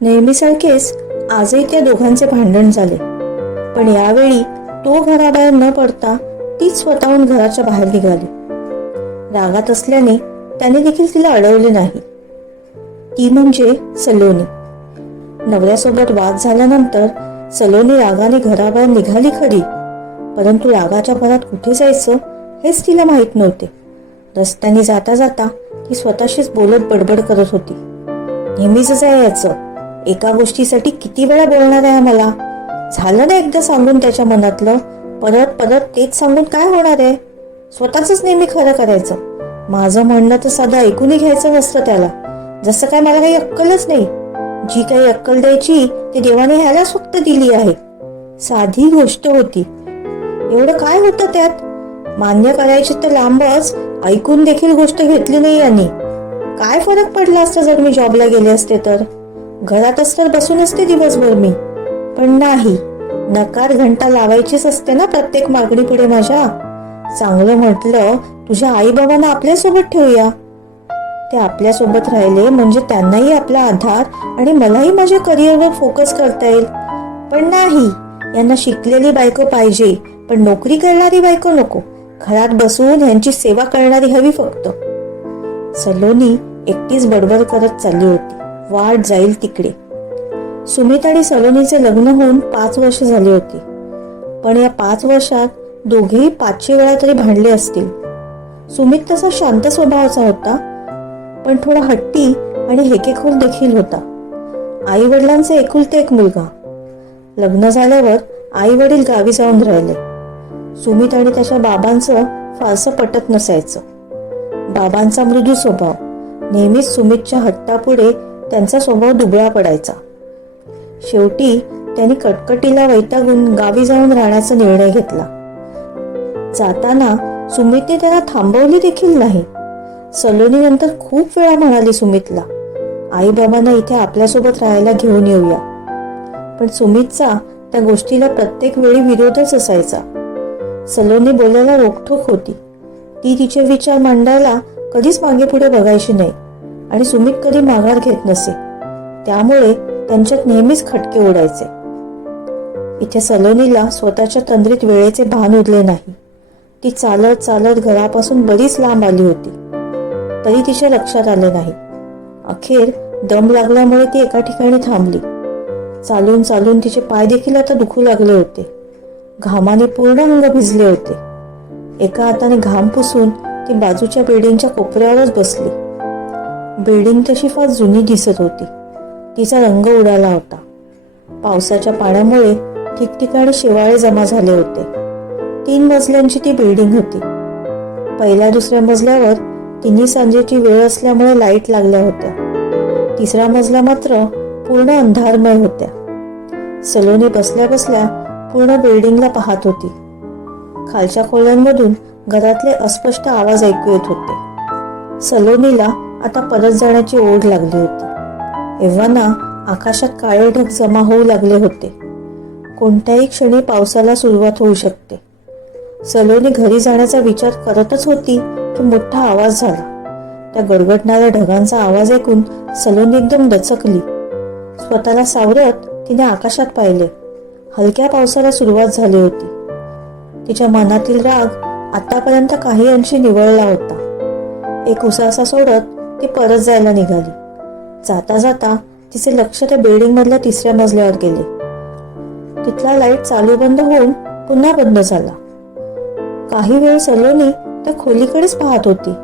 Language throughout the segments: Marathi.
नेहमीसारखेच आजही त्या दोघांचे भांडण झाले. पण यावेळी तो घराबाहेर न पडता तीच स्वतःहून घराच्या बाहेर निघाली. रागात असल्याने त्याने देखील तिला अडवले नाही. ती म्हणजे सलोनी. नवऱ्यासोबत वाद झाल्यानंतर सलोनी रागाने घराबाहेर निघाली खरी परंतु रागाच्या भरात कुठे जायचं हेच तिला माहीत नव्हते. रस्त्याने जाता जाता ती स्वतःशीच बोलत बडबड करत होती. नेहमीच जायचं. एका गोष्टीसाठी किती वेळा बोलणार आहे मला? झालं ना एकदा सांगून त्याच्या मनातलं? परत परत तेच सांगून काय होणार आहे? स्वतःच नेहमी खरं करायचं. माझं म्हणणं तर साधं ऐकूनही घ्यायचं नसतं त्याला. जसं काय मला काही अक्कलच नाही. जी काही अक्कल द्यायची ती देवाने ह्यालाच फक्त दिली आहे. साधी गोष्ट होती. एवढं काय होतं त्यात? मान्य करायची तर लांबच ऐकून देखील गोष्ट घेतली नाही यांनी. काय फरक पडला असता जर मी जॉबला गेले असते तर? घरातच तर बसून असते दिवसभर मी. पण नाही नकार घंटा लावायचीच असते ना प्रत्येक मागणी पुढे माझ्या. चांगलं म्हटलं तुझ्या आई बाबांना आपल्यासोबत ठेवूया. ते आपल्यासोबत राहिले म्हणजे त्यांनाही आपला आधार आणि मलाही माझ्या करिअरवर फोकस करता येईल. पण नाही यांना शिकलेली बायको पाहिजे पण नोकरी करणारी बायको नको. घरात बसून यांची सेवा करणारी हवी फक्त. सलोनी एकटीच बडबड करत चालली होती. वाट जाईल तिकडे. सुमित आणि सलोनीचे लग्न होऊन पाच वर्ष झाली होती. पण या पाच वर्षात दोघेही पाचशे वेळा तरी भांडले असतील. सुमित तसा शांत स्वभावाचा होता पण थोडा हट्टी आणि हेकेखोर देखील होता. आई वडिलांचा एकुलते एक मुलगा. लग्न झाल्यावर आई वडील गावी जाऊन राहिले. सुमित आणि त्याच्या बाबांचं फारसं पटत नसायचं. बाबांचा मृदू स्वभाव. नेहमीच सुमितच्या हट्टापुढे त्यांचा स्वभाव दुबळा पडायचा. शेवटी त्यांनी कटकटीला वैतागून गावी जाऊन राहण्याचा निर्णय घेतला. जाताना सुमितने त्याला थांबवली देखील नाही. सलोनी नंतर खूप वेळा म्हणाली सुमितला आई बाबांना इथे आपल्यासोबत राहायला घेऊन येऊया. पण सुमितचा त्या गोष्टीला प्रत्येक वेळी विरोधच असायचा. सलोनी बोलायला रोखठोक होती. ती तिचे विचार मांडायला कधीच मागे पुढे बघायची नाही. आणि सुमित कधी माघार घेत नसे. त्यामुळे त्यांच्यात नेहमीच खटके उडायचे इथे सलोनीला स्वतःच्या तंद्रीत वेळेचे भान उरले नाही. ती चालत चालत घरापासून बरीच लांब आली होती. तरी तिच्या लक्षात आले नाही. अखेर दम लागल्यामुळे ती एका ठिकाणी थांबली. चालून चालून तिचे पाय देखील आता दुखू लागले होते. घामाने पूर्ण अंग भिजले होते. एका हाताने घाम पुसून ती बाजूच्या बिल्डिंगच्या कोपऱ्यावरच बसली. बिल्डिंग तशी फार जुनी दिसत होती. तिचा रंग उडाला होता. पावसाच्या पाण्यामुळे ठिकठिकाणी शिवाळे जमा झाले होते. तीन मजल्यांची ती बिल्डिंग होती. पहिल्या दुसऱ्या मजल्यावर तिन्ही सांजेची वेळ असल्यामुळे लाइट लागल्या होत्या. तिसरा मजला मात्र पूर्ण अंधारमय होत्या. सलोनी बसल्या बसल्या पूर्ण बिल्डिंगला पाहत होती. खालच्या खोल्यांमधून घरातले अस्पष्ट आवाज ऐकू येत होते. सलोनीला आता परत जाण्याची ओढ लागली होती. एव्हाना आकाशात काळे ढग जमा होऊ लागले होते. कोणत्याही क्षणी पावसाला सुरुवात होऊ शकते. सलोनी घरी जाण्याचा विचार करतच होती की मोठा आवाज झाला. त्या गडगडणाऱ्या ढगांचा आवाज ऐकून सलोनी एकदम दचकली. स्वतःला सावरत तिने आकाशात पाहिले. हलक्या पावसाला सुरुवात झाली होती. तिच्या मनातील राग आतापर्यंत काही अंशी निवळला होता. एक उसासा सोडत ती परत जायला निघाली. जाता जाता तिचे लक्ष त्या बिल्डिंगमधल्या तिसऱ्या मजल्यावर गेले. तिथला लाइट चालू बंद होऊन पुन्हा बंद झाला. काही वेळ सलोनी त्या खोलीकडेच पाहत होती.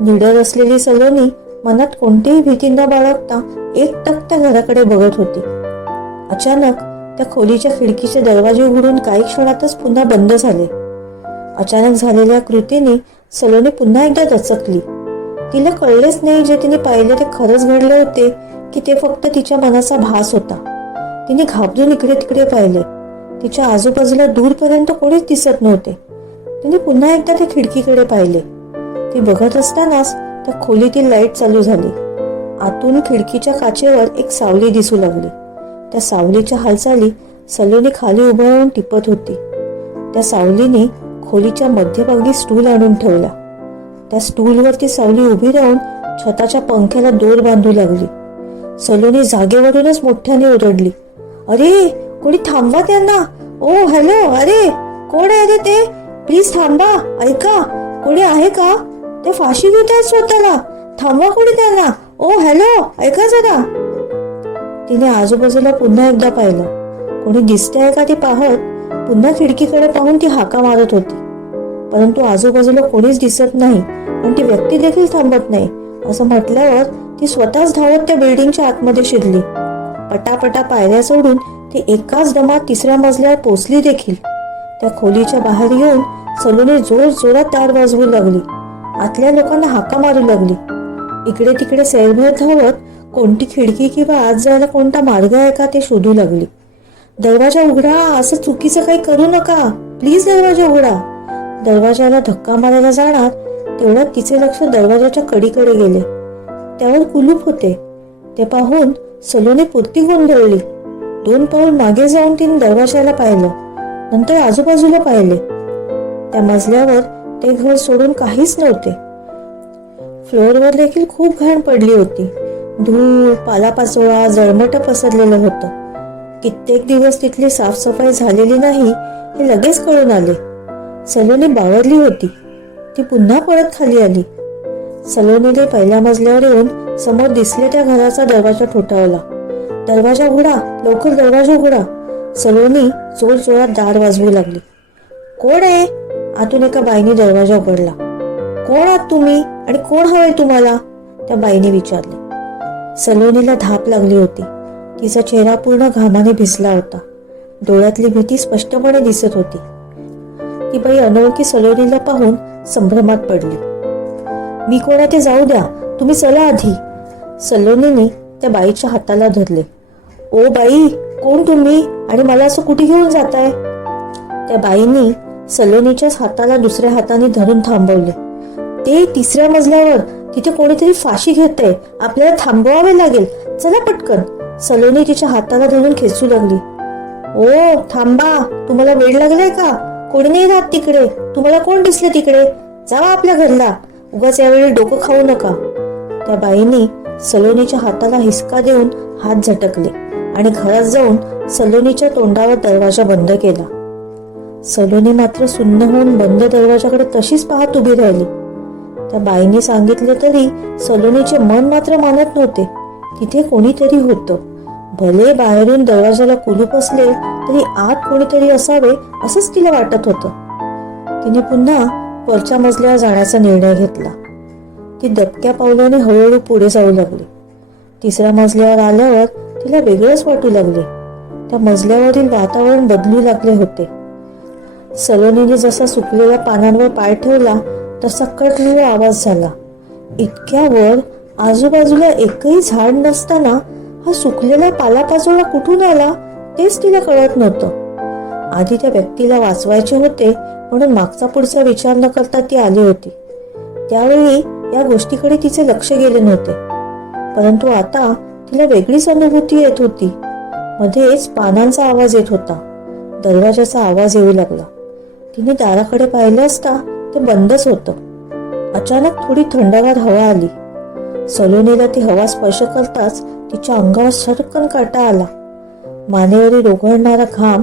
निडर असलेली सलोनी मनात कोणतीही भीती न बाळगता एकटक त्या घराकडे बघत होती. अचानक त्या खोलीच्या खिडकीचे दरवाजे उघडून काही क्षणातच पुन्हा बंद झाले. अचानक झालेल्या कृतीने सलोनी पुन्हा एकदा दचकली. तिला कळलेच नाही जे तिने पाहिले ते खरंच घडले होते की ते फक्त तिच्या मनाचा भास होता. तिने घाबरून इकडे तिकडे पाहिले. तिच्या आजूबाजूला दूरपर्यंत कोणीच दिसत नव्हते. तिने पुन्हा एकदा ते खिडकीकडे पाहिले. ती बघत असतानाच त्या खोलीतील लाइट चालू झाली. आतून खिडकीच्या काचेवर एक सावली दिसू लागली. त्या सावलीच्या हालचाली सलोनी खाली उभं राहून टिपत होती. त्या सावलीने खोलीच्या मध्यभागी स्टूल आणून ठेवला त्या स्टूलवरती सावली उभी राहून स्वतःच्या पंख्याला दोर बांधू लागली. सलोनी जागेवरूनच मोठ्याने ओरडली. अरे कोणी थांबवा त्यांना. ओ हॅलो अरे कोण आहे रे ते? प्लीज थांबा ऐका. कोणी आहे का? ते फाशी घेत आहेत स्वतःला. थांबवा कोणी त्यांना. ओ हॅलो ऐका जरा. तिने आजूबाजूला पुन्हा एकदा पाहिलं. कोणी दिसतंय का ते पाहत पुन्हा खिडकीकडे पाहून ती हाका मारत होती. परंतु आजूबाजूला कोणीच दिसत नाही आणि ती व्यक्ती देखील थांबत नाही असं म्हटल्यावर ती स्वतःच धावत त्या बिल्डिंगच्या आतमध्ये शिरली. पटापटा पायऱ्या सोडून ती एकाच दमात तिसऱ्या मजल्यावर पोचली देखील. त्या खोलीच्या बाहेर येऊन सलूने जोर जोरात दार वाजवू लागली. आतल्या लोकांना हाका मारू लागली. इकडे तिकडे सैरभर धावत कोणती खिडकी किंवा आत जायला कोणता मार्ग आहे का ते शोधू लागली. दरवाजा उघडा असं चुकीचं काही करू नका. प्लीज दरवाजा उघडा. दरवाजाला धक्का मारायला जाणार तेवढ्यात तिचे लक्ष दरवाजाच्या कडीकडे गेले. त्यावर कुलूप होते. ते पाहून सलोने पुरती गोंधळली. दोन पाऊल मागे जाऊन तिने दरवाजाला पाहिलं. नंतर आजूबाजूला पाहिले. त्या मजल्यावर ते घर सोडून काहीच नव्हते. फ्लोअरवर देखील खूप घाण पडली होती. धूळ पालापाचोळा जळमट पसरलेलं होतं. कित्येक दिवस तिथली साफसफाई झालेली नाही हे लगेच कळून आले. सलोनी बावरली होती. ती पुन्हा परत खाली आली. सलोनीने पहिल्या मजल्यावर येऊन समोर दिसले त्या घराचा दरवाजा ठोठावला. दरवाजा उघडा लवकर दरवाजा उघडा. सलोनी चोर चोरात दार वाजवू लागली. कोण आहे? आतून एका बाईने दरवाजा उघडला. कोण आहात तुम्ही आणि कोण हवंय तुम्हाला? त्या बाईने विचारले. सलोनीला धाप लागली होती. तिचा चेहरा पूर्ण घामाने भिजला होता. डोळ्यातली भीती स्पष्टपणे दिसत होती. ती बाई अनोळखी सलोनीला पाहून संभ्रमात पडली. मी कोणा ते जाऊ द्या तुम्ही चला आधी. सलोनीने त्या बाईच्या हाताला धरले. ओ बाई कोण तुम्ही आणि मला असं कुठे घेऊन जाताय? त्या बाईंनी सलोनीच्याच हाताला दुसऱ्या हाताने धरून थांबवले. ते तिसऱ्या मजल्यावर तिथे कोणीतरी फाशी घेते आपल्याला थांबवावे लागेल. चला पटकन. सलोनी तिच्या हाताला धरून खेचू लागली. ओ थांबा तुम्हाला वेळ लागलाय का? कोणी नाही राहत तिकडे. तुम्हाला कोण दिसले तिकडे? जावा आपल्या घरला. उगाच यावेळी डोकं खाऊ नका. त्या बाईंनी सलोनीच्या हाताला हिसका देऊन हात झटकले आणि घरात जाऊन सलोनीच्या तोंडावर दरवाजा बंद केला. सलोनी मात्र सुन्न होऊन बंद दरवाजाकडे तशीच पाहत उभी राहिली. त्या बाईने सांगितले तरी सलोनीचे मन मात्र मानत नव्हते. तिथे कोणीतरी होतं. भले बाहेरून दरवाजाला कुलूप असले तरी आत कोणीतरी असावे असंच तिला वाटत होतं. तिने पुन्हा वरच्या मजल्यावर जाण्याचा निर्णय घेतला. ती दबक्या पावलाने हळूहळू पुढे जाऊ लागली. तिसऱ्या मजल्यावर आल्यावर तिला वेगळंच वाटू लागले. त्या मजल्यावरील वातावरण बदलू लागले होते. सलोनीने जसा सुकलेल्या पानांवर पाय ठेवला तसा कटलेला आवाज झाला. इतक्यावर आजूबाजूला एकही झाड नसताना हा सुकलेला पालापाचोळा कुठून आला तेच तिला कळत नव्हतं. आधी त्या व्यक्तीला वाचवायचे होते म्हणून मागचा पुढचा विचार न करता ती आली होती. त्यावेळी या गोष्टीकडे तिचे लक्ष गेले नव्हते. परंतु आता तिला वेगळीच अनुभूती येत होती. मध्येच पानांचा आवाज येत होता. दरवाजाचा आवाज येऊ लागला. तिने दाराकडे पाहिलं असता ते बंदच होतं. अचानक थोडी थंडगार हवा आली. सलोनीला ती हवा स्पर्श करताच तिच्या अंगावर सरकन काटा आला. मानेवरी ओघळणारा घाम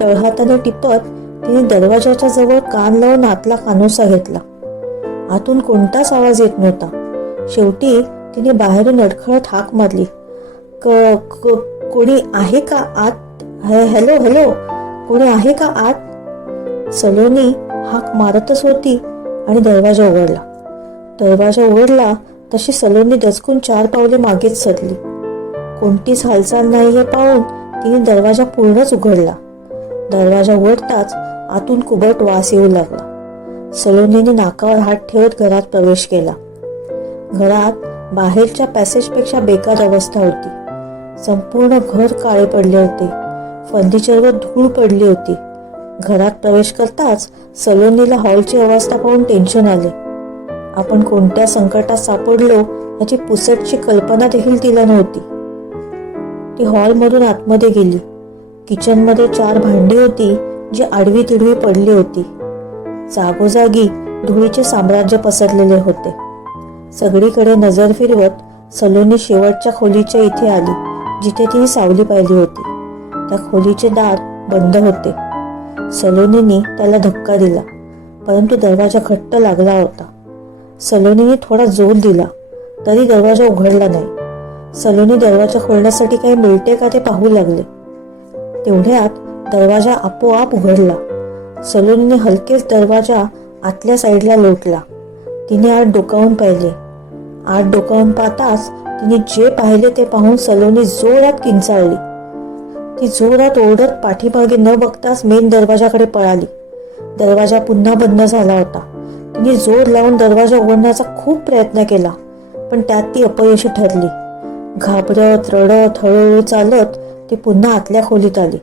तळहाताने टिपत तिने दरवाजाच्या जवळ कान लावून आतला कानोसा घेतला. आतून कोणताच आवाज येत नव्हता. शेवटी तिने बाहेरून अडखळत हाक मारली. क कोणी आहे का आत? हॅलो हॅलो कोणी आहे का आत? सलोनी हाक मारतच होती आणि दरवाजा उघडला. दरवाजा उघडला तशी सलोनी दचकून चार पावले मागेच सरली. कोणतीच हालचाल नाही हे पाहून तिने दरवाजा पूर्णच उघडला. दरवाजा उघडताच आतून कुबट वास येऊ लागला. सलोनीने नाकावर हात ठेवत घरात प्रवेश केला. घरात बाहेरच्या पॅसेजपेक्षा बेकार अवस्था होती. संपूर्ण घर काळे पडले होते. फर्निचरवर धूळ पडली होती. घरात प्रवेश करताच सलोनीला हॉलची अवस्था पाहून टेन्शन आले. आपण कोणत्या संकटात सापडलो याची पुसटची कल्पना देखील तिला नव्हती. ती हॉलमधून आतमध्ये गेली. किचनमध्ये चार भांडी होती जी आडवी तिडवी पडली होती. जागोजागी धुळीचे साम्राज्य पसरलेले होते. सगळीकडे नजर फिरवत सलोनी शेवटच्या खोलीच्या इथे आली जिथे तिने सावली पाहिली होती. त्या खोलीचे दार बंद होते. सलोनीने त्याला धक्का दिला परंतु दरवाजा घट्ट लागला होता. सलोनीने थोडा जोर दिला तरी दरवाजा उघडला नाही. सलोनी दरवाजा खोलण्यासाठी काही मिळते का ते पाहू लागले. तेवढ्यात दरवाजा आपोआप उघडला. सलोनीने हलकेच दरवाजा आतल्या साईडला लोटला. तिने आत डोकावून पाहिले. आत डोकावून पाहताच तिने जे पाहिले ते पाहून सलोनी जोरात किंचाळली. ती जोरात ओरडत पाठीमागे न बघताच मेन दरवाजाकडे पळाली. दरवाजा पुन्हा बंद झाला होता. तिने जोर लावून दरवाजा उघडण्याचा खूप प्रयत्न केला पण त्यात ती अपयशी ठरली. घाबरत रडत हळूहळू चालत ती पुन्हा आतल्या खोलीत आली.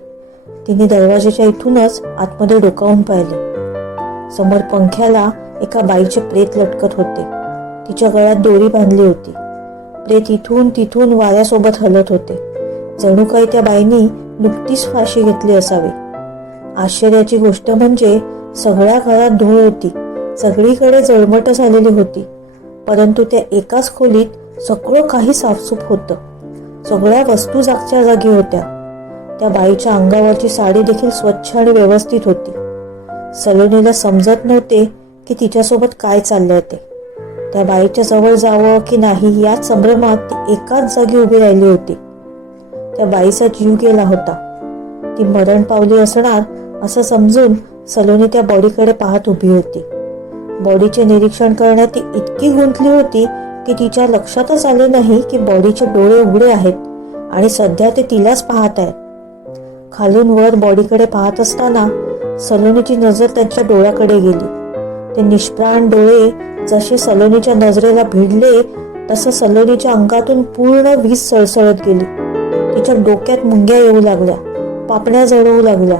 तिने दरवाजाच्या इथूनच आतमध्ये डोकावून पाहिले. समोर पंख्याला एका बाईचे प्रेत लटकत होते. तिच्या गळ्यात दोरी बांधली होती. प्रेत इथून तिथून वाऱ्यासोबत हलत होते. जणू काही त्या बाईनी नुकतीच फाशी घेतली असावी. आश्चर्याची गोष्ट म्हणजे सगळ्या घरात धूळ होती. सगळीकडे जळमट झालेली होती. परंतु त्या एकाच खोलीत सगळं काही साफसूफ होतं. सगळ्या वस्तू जागच्या जागी होत्या. त्या बाईच्या अंगावरची साडी देखील स्वच्छ आणि व्यवस्थित होती. सलोनीला समजत नव्हते की तिच्यासोबत काय चाललंय ते. त्या बाईच्या जवळ जावं की नाही याच संभ्रमात ती एकाच जागी उभी राहिली होती. त्या बाईचा जीव गेला होता. ती मरण पावली असणार असं समजून सलोनी त्या बॉडीकडे पाहत उभी होती. बॉडीचे निरीक्षण करण्यात ती इतकी गुंतली होती की तिच्या लक्षातच आले नाही की बॉडीचे डोळे उघडे आहेत आणि सध्या ते तिलाच पाहत आहेत. खालून वर बॉडीकडे पाहत असताना सलोनीची नजर त्यांच्या डोळ्याकडे गेली. ते निष्प्राण डोळे जसे सलोनीच्या नजरेला भिडले तसं सलोनीच्या अंगातून पूर्ण वीज सळसळत गेली. तिच्या डोक्यात मुंग्या येऊ लागल्या पापण्या जळवू लागल्या.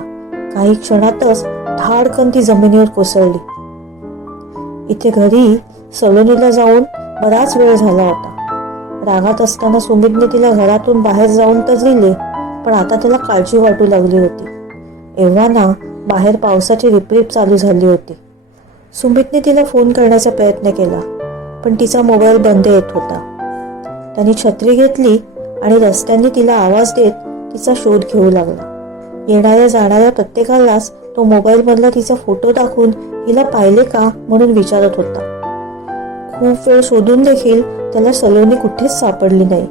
काही क्षणातच धाडकन ती जमिनीवर कोसळली. इथे घरी सलोनीला जाऊन बराच वेळ झाला होता. रागात असताना सुमितने तिला घरातून बाहेर जाऊन तर दिले पण आता त्याला काळजी वाटू लागली होती. एव्हा ना बाहेर पावसाची रिपरिप चालू झाली होती. सुमितने तिला फोन करण्याचा प्रयत्न केला पण तिचा मोबाईल बंद येत होता. त्याने छत्री घेतली आणि रस्त्यांनी तिला आवाज देत तिचा शोध घेऊ लागला. येणाऱ्या जाणाऱ्या प्रत्येकालाच तो मोबाईलमधला तिचा फोटो दाखवून हिला पाहिले का म्हणून विचारत होता. खूप वेळ शोधून देखील त्याला सलोनी कुठेच सापडली नाही.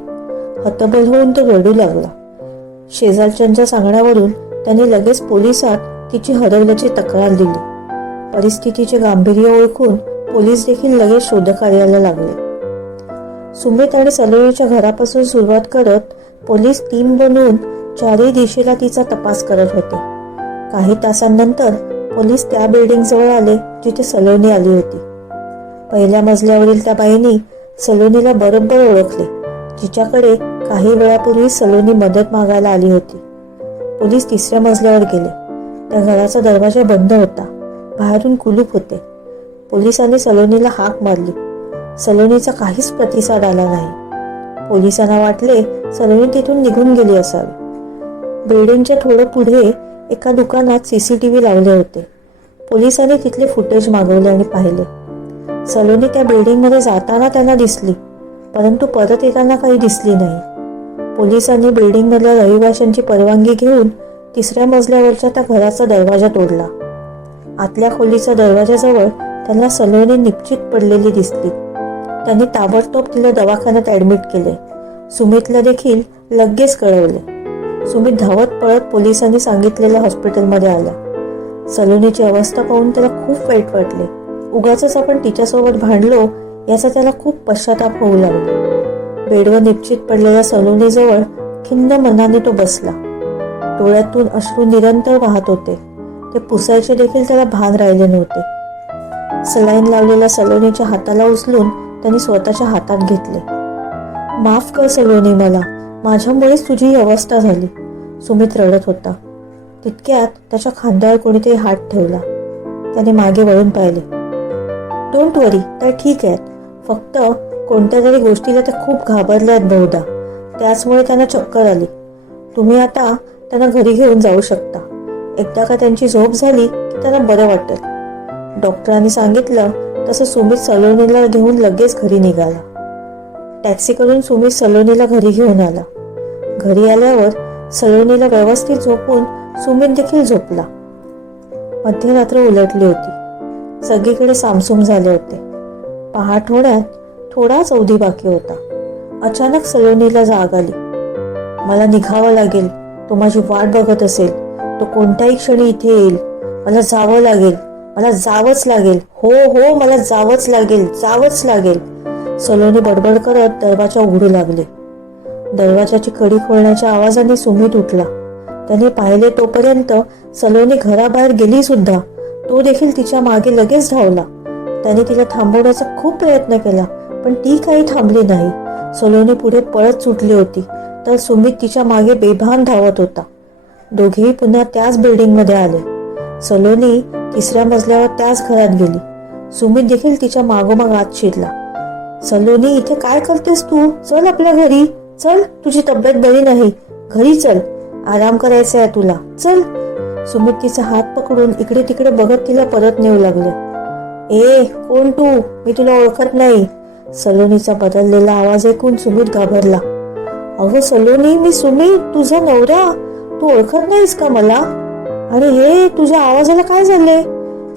हतबल होऊन तो रडू लागला. शेजारच्यांच्या सांगण्यावरून त्याने लगेच पोलिसात तिची हरवल्याची तक्रार दिली. परिस्थितीचे गांभीर्य ओळखून पोलीस देखील लगेच शोधकार्याला लागले. सुमित आणि सलोनीच्या घरापासून सुरुवात करत पोलीस टीम बनवून चारही दिशेला तिचा तपास करत होते. काही तासांनंतर पोलीस त्या बिल्डिंग जवळ आले जिथे सलोनी आली होती. पहिल्या मजल्यावरील त्या बाईनी सलोनीला बरोबर ओळखले. जिच्याकडे काही वेळापूर्वी सलोनी मदत मागायला आली होती. पोलीस तिसऱ्या मजल्यावर गेले. त्या घराचा दरवाजा बंद होता. बाहेरून कुलूप होते. पोलिसांनी सलोनीला हाक मारली. सलोनीचा काहीच प्रतिसाद आला नाही. पोलिसांना वाटले सलोनी तिथून निघून गेली असावी. बिल्डिंगच्या थोडं पुढे एका दुकानात सीसीटीव्ही लावले होते. पोलिसांनी तिथले फुटेज मागवले आणि पाहिले. सलोनी त्या बिल्डिंगमध्ये जाताना त्यांना दिसली परंतु परत येताना काही दिसली नाही. पोलिसांनी बिल्डिंगमधल्या रहिवाशांची परवानगी घेऊन तिसऱ्या मजल्यावरच्या त्या घराचा दरवाजा तोडला. आतल्या खोलीच्या दरवाजाजवळ त्यांना सलोनी निश्चित पडलेली दिसली. त्यांनी ताबडतोब तिला दवाखान्यात ऍडमिट केले. सुमितला देखील लगेच कळवले. सुमित धावत पळत पोलिसांनी सांगितलेल्या हॉस्पिटलमध्ये आला. सलोनीची अवस्था पाहून त्याला खूप वाईट वाटले. उगाच आपण तिच्यासोबत भांडलो याचा त्याला खूप पश्चाताप होऊ लागला. बेडवर निश्चित पडलेल्या सलोनीजवळ खिन्न मनाने तो बसला. डोळ्यातून अश्रू निरंतर वाहत होते. ते पुसायचे देखील त्याला भान राहिले नव्हते. सलाईन लावलेल्या सलोनीच्या हाताला उचलून त्यांनी स्वतःच्या हातात घेतले. माफ कर सलोनी मला. माझ्यामुळेच तुझी ही अवस्था झाली. सुमित रडत होता. तितक्यात त्याच्या खांद्यावर कोणीतरी हात ठेवला. त्याने मागे वळून पाहिले. डोंट वरी त्या ठीक आहेत फक्त कोणत्या तरी गोष्टीला त्या खूप घाबरल्या आहेत बहुधा. त्याचमुळे त्यांना चक्कर आली. तुम्ही आता त्यांना घरी घेऊन जाऊ शकता. एकदा का त्यांची झोप झाली की त्यांना बरं वाटेल. डॉक्टरांनी सांगितलं तसं सुमित सलोनीला घेऊन लगेच घरी निघाला. टॅक्सी करून सुमित सलोनीला घरी घेऊन आला. घरी आल्यावर सलोनीला व्यवस्थित झोपून सुमित देखील झोपला. मध्यरात्र उलटली होती. सगळीकडे सामसूम झाले होते. पहाट होण्यात थोडाच अवधी बाकी होता. अचानक सलोनीला जाग आली. मला निघावं लागेल. तो माझी वाट बघत असेल. तो कोणत्याही क्षणी इथे येईल. मला जावं लागेल. मला जावंच लागेल. हो हो मला जावंच लागेल. जावंच लागेल. सलोनी बडबड करत दरवाजा उघडू लागले. दरवाजाची कडी खोलण्याच्या आवाजाने सुमित उठला. त्याने पाहिले तोपर्यंत सलोनी घराबाहेर गेली सुद्धा तो देखील तिच्यामागे लगेच धावला. त्याने तिला थांबवण्याचा खूप प्रयत्न केला पण ती काही थांबली नाही. सलोनी पुढे पळत सुटली होती तर सुमित तिच्यामागे बेभान धावत होता. दोघेही पुन्हा त्याच बिल्डिंगमध्ये आले. सलोनी तिसऱ्या मजल्यावर त्याच घरात गेली. सुमित देखील तिच्या मागोमाग आत शिरला. सलोनी इथे काय करतेस तू? चल आपल्या घरी. चल तुझी तब्येत बरी नाही. घरी चल. आराम करायचा आहे तुला. चल. सुमित तिचा हात पकडून इकडे तिकडे बघत तिला परत नेऊ लागले. ए कोण तू? मी तुला ओळखत नाही. सलोनीचा बदललेला आवाज ऐकून सुमित घाबरला. अगं सलोनी मी सुमित तुझा नवरा? तू ओळखत नाहीस का मला? आणि हे तुझ्या आवाजाला काय झाले?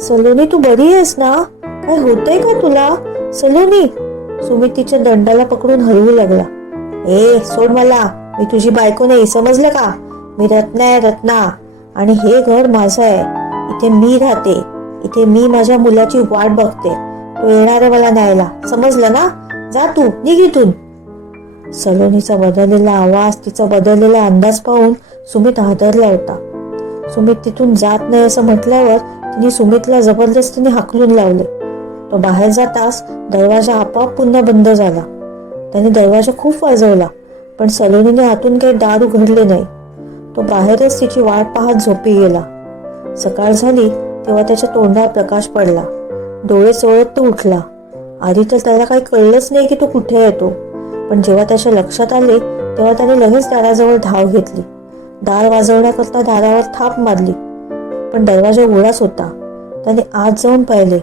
सलोनी तू बरी आहेस ना? काय होतंय का तुला? सलोनी! सुमित तिच्या दंडाला पकडून हलवू लागला. ए सोड मला. मी तुझी बायको नाही समजलं का? मी रत्ना आहे रत्ना. आणि हे घर माझं आहे. इथे मी राहते. इथे मी माझ्या मुलाची वाट बघते. तो येणार आहे मला न्यायला. समजलं ना? जा तू. निघ इथून. सलोनीचा बदललेला आवाज तिचा बदललेला अंदाज पाहून सुमित हादरला होता. सुमित तिथून जात नाही असं म्हटल्यावर तिने सुमितला जबरदस्तीने हाकलून लावले. तो बाहेर जाताच दरवाजा आपोआप पुन्हा बंद झाला. त्याने दरवाजा खूप वाजवला पण सलोनीने आतून काही दार उघडले नाही. तो बाहेरच तिची वाट पाहत झोपी गेला. सकाळ झाली तेव्हा त्याच्या तोंडावर प्रकाश पडला. डोळे चोळत तो उठला. आधी तर त्याला काही कळलंच नाही की तो कुठे येतो पण जेव्हा त्याच्या लक्षात आले तेव्हा त्याने लगेच दाराजवळ धाव घेतली. दार वाजवण्याकरता दारावर थाप मारली. पण दरवाजा उघडाच होता. त्याने आत जाऊन पाहिले.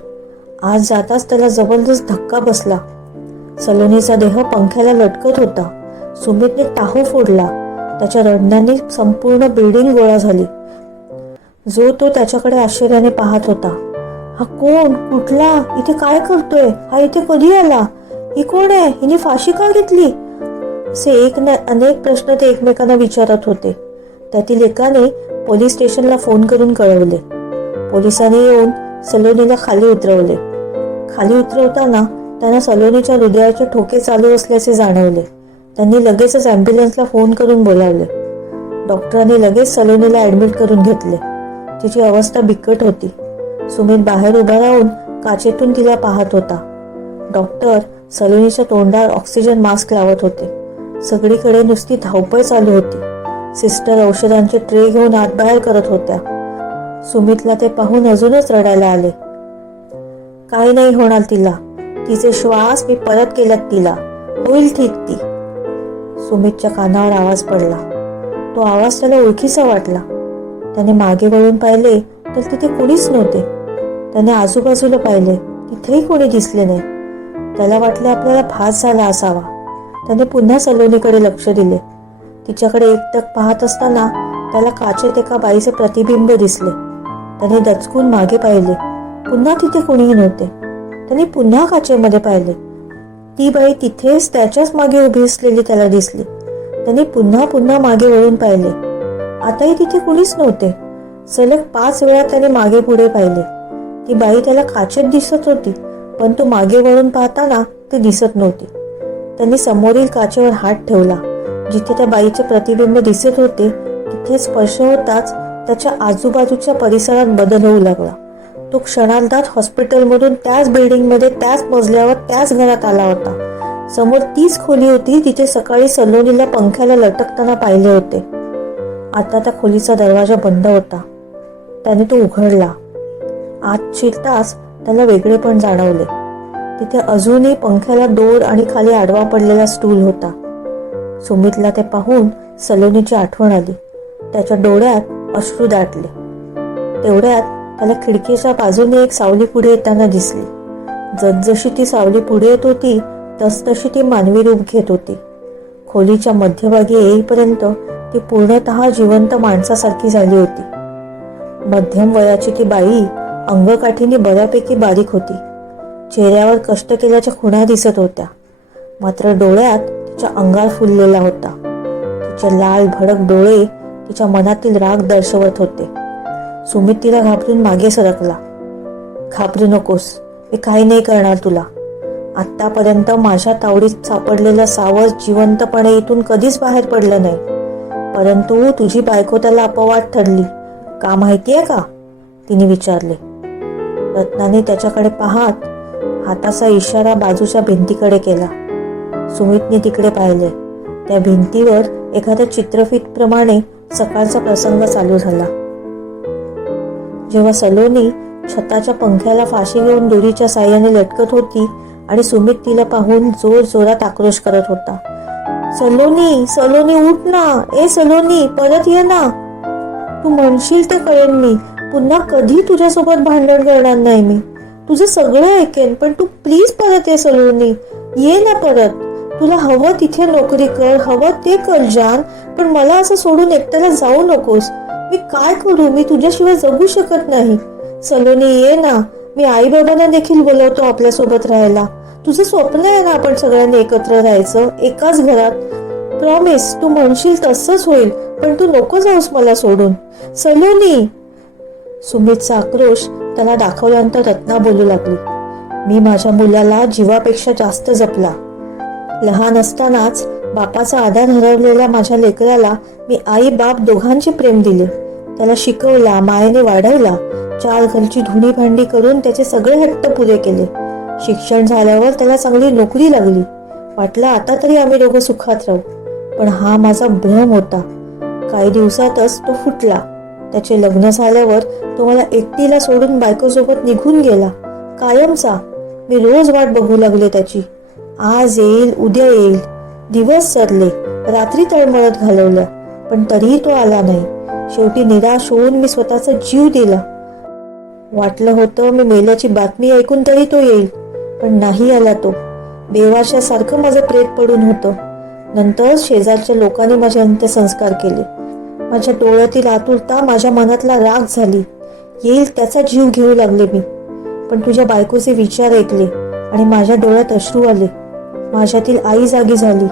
आत जाताच त्याला जबरदस्त धक्का बसला. सलोनीचा देह पंख्याला लटकत होता. सुमितने टाहू फोडला. त्याच्या रडण्याने संपूर्ण बिल्डिंग गोळा झाली. जो तो त्याच्याकडे आश्चर्याने पाहत होता. हा कोण? कुठला? इथे काय करतोय? हा इथे कधी आला? ही कोण आहे? हिने फाशी का घेतली? असे एक ना अनेक प्रश्न ते एकमेकांना विचारत होते. त्यातील एकाने पोलीस स्टेशनला फोन करून कळवले. पोलिसांनी येऊन सलोनीला खाली उतरवले. खाली उतरवताना त्यांना सलोनीच्या हृदयाचे ठोके चालू असल्याचे जाणवले. त्यांनी लगेचच ॲम्ब्युलन्सला फोन करून बोलावले. डॉक्टरांनी लगेच सलोनीला ॲडमिट करून घेतले. तिची अवस्था बिकट होती. सुमित बाहेर उभा राहून काचेतून तिला पाहत होता. डॉक्टर सलोनीच्या तोंडावर ऑक्सिजन मास्क लावत होते. सगळीकडे नुसती धावपळ चालू होती. सिस्टर औषधांचे ट्रे घेऊन आत बाहेर करत होत्या. सुमितला ते पाहून अजूनच रडायला आले. काही नाही होणार तिला. तिचे श्वास मी परत केल्यात तिला. होईल ठीक ती. सुमितच्या कानावर आवाज पडला. तो आवाज त्याला ओळखीचा वाटला. त्याने मागे वळून पाहिले तर तिथे कोणीच नव्हते. त्याने आजूबाजूला पाहिले तिथेही कोणी दिसले नाही. त्याला वाटले आपल्याला भास झाला असावा. त्याने पुन्हा सलोनीकडे लक्ष दिले. तिच्याकडे एकटक पाहत असताना त्याला काचेत एका बाईचे प्रतिबिंब दिसले. त्याने दचकून मागे पाहिले. पुन्हा तिथे कोणीही नव्हते. त्याने पुन्हा काचेमध्ये पाहिले. ती बाई तिथेच त्याच्याच मागे उभी असलेली त्याला दिसली. त्याने पुन्हा पुन्हा मागे वळून पाहिले. आताही तिथे कुणीच नव्हते. सलग पाच वेळा त्याने मागे पुढे पाहिले. ती बाई त्याला काचेत दिसत होती पण तो मागे वळून पाहताना ती दिसत नव्हती. त्यांनी समोरील काचेवर हात ठेवला. जिथे त्या बाईचे प्रतिबिंब दिसत होते तिथे स्पर्श होताच त्याच्या आजूबाजूच्या परिसरात बदल होऊ लागला. तो क्षणार्धात हॉस्पिटलमधून त्याच बिल्डिंगमध्ये त्याच मजल्यावर त्याच घरात आला होता. समोर तीच खोली होती तिथे सकाळी सलोनीला पंख्याला लटकताना पाहिले होते. आता त्या खोलीचा दरवाजा बंद होता. त्याने तो उघडला. आत शिरताच त्याला वेगळे पण जाणवले. तिथे अजूनही पंख्याला दोर आणि खाली आडवा पडलेला स्टूल होता. सुमितला ते पाहून सलोनीची आठवण आली. त्याच्या डोळ्यात अश्रू दाटले. तेवढ्यात त्याला खिडकीच्या बाजूने एक सावली पुढे येताना दिसली. जसजशी ती सावली पुढे येत होती तसतशी ती मानवी रूप घेत होती. खोलीच्या मध्यभागी येईपर्यंत ती पूर्णतः जिवंत माणसासारखी झाली होती. मध्यम वयाची ती बाई अंगकाठीने बऱ्यापैकी बारीक होती. चेहऱ्यावर कष्ट केल्याच्या खुणा दिसत होत्या. मात्र डोळ्यात तिच्या अंगार फुललेला होता. तिचे लाल भडक डोळे तिच्या मनातील राग दर्शवत होते. सुमित तिला घाबरून मागे सरकला. घाबरू नकोस मी काही नाही करणार तुला. आत्तापर्यंत माझ्या तावडीत सापडलेलं सावज जिवंतपणे इथून कधीच बाहेर पडलं नाही. परंतु तुझी बायको त्याला अपवाद ठरली. का माहितीये का? तिने विचारले. रत्नाने त्याच्याकडे पाहत हाताचा इशारा बाजूच्या भिंतीकडे केला. सुमितने तिकडे पाहिले. त्या भिंतीवर एखाद्या चित्रफितप्रमाणे सकाळचा प्रसंग चालू झाला. जेव्हा सलोनी छताच्या पंख्याला फाशी घेऊन दोरीच्या साह्याने लटकत होती आणि सुमित तिला पाहून जोर जोरात आक्रोश करत होता. सलोनी सलोनी उठ ना. ए सलोनी परत ये ना. तू म्हणशील ते कळेन मी. पुन्हा कधी तुझ्यासोबत भांडण करणार नाही मी. तुझं सगळं ऐकेन पण तू प्लीज परत ये सलोनी. ये ना परत. तुला हवं तिथे नोकरी कर हवं ते कर जान. पण मला असं सोडून एकट्याला जाऊ नकोस. मी काय करू? मी तुझ्याशिवाय जगू शकत नाही. सलोनी ये ना. मी आई बाबांना देखील बोलवतो आपल्यासोबत राहायला. तुझं स्वप्न आहे ना आपण सगळ्यांनी एकत्र राहायचं? एकाच घरात. प्रॉमिस तू म्हणशील तसंच होईल पण तू नको जाऊस मला सोडून. सलोनी! सुमितचा आक्रोश त्याला दाखवल्यानंतर रत्ना बोलू लागली. मी माझ्या मुलाला जीवापेक्षा जास्त जपला. लहान असतानाच बापाचा आधार हरवलेल्या माझ्या लेकराला मी आई बाप दोघांचे प्रेम दिले. त्याला शिकवला मायेने वाढवला. चार घरची धुणी भांडी करून त्याचे सगळे हट्ट पुरे केले. शिक्षण झाल्यावर त्याला चांगली नोकरी लागली. वाटलं आता तरी आम्ही दोघं सुखात राहू. पण हा माझा भ्रम होता. काही दिवसातच तो फुटला. त्याचे लग्न झाल्यावर तो मला एकटीला सोडून बायकोसोबत निघून गेला. कायमचा. मी रोज वाट बघू लागले त्याची. आज येईल उद्या येईल. दिवस सरले रात्री तळमळत घालवल्या पण तरीही तो आला नाही. शेवटी निराश होऊन मी स्वतःचा जीव दिला. वाटलं होतं मी मेल्याची बातमी ऐकून तरी तो येईल पण नाही आला तो. बेवाशासारखं माझं प्रेत पडून होतं. नंतर शेजारच्या लोकांनी माझे अंत्यसंस्कार केले. माझ्या डोळ्यातील आतुरता माझ्या मनातला राग झाली. येईल त्याचा जीव घेऊ लागले मी. पण तुझ्या बायकोचे विचार ऐकले आणि माझ्या डोळ्यात अश्रू आले. माझ्यातील आई जागी झाली.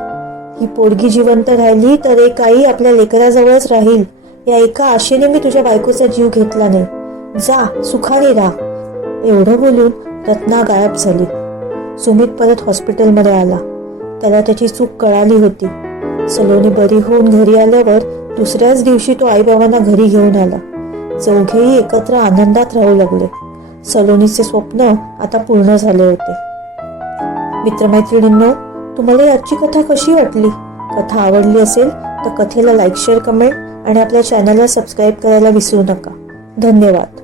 ही पोरगी जिवंत राहिली तर एक आई आपल्या लेकराजवळच राहील. या एका आशेने मी तुझ्या बायकोचा जीव घेतला नाही. जा सुखाने राहा. एवढं बोलून रत्ना गायब झाली. सुमित परत हॉस्पिटलमध्ये आला. त्याला त्याची चूक कळाली होती. सलोनी बरी होऊन घरी आल्यावर दुसऱ्याच दिवशी तो आईबाबांना घरी घेऊन आला. चौघेही एकत्र आनंदात राहू लागले. सलोनीचे स्वप्न आता पूर्ण झाले होते. मित्रमैत्रिणींनो तुम्हाला आजची कथा कशी वाटली? कथा आवडली असेल तर कथेला लाईक शेअर कमेंट आणि आपल्या चॅनलला सबस्क्राईब करायला विसरू नका. धन्यवाद.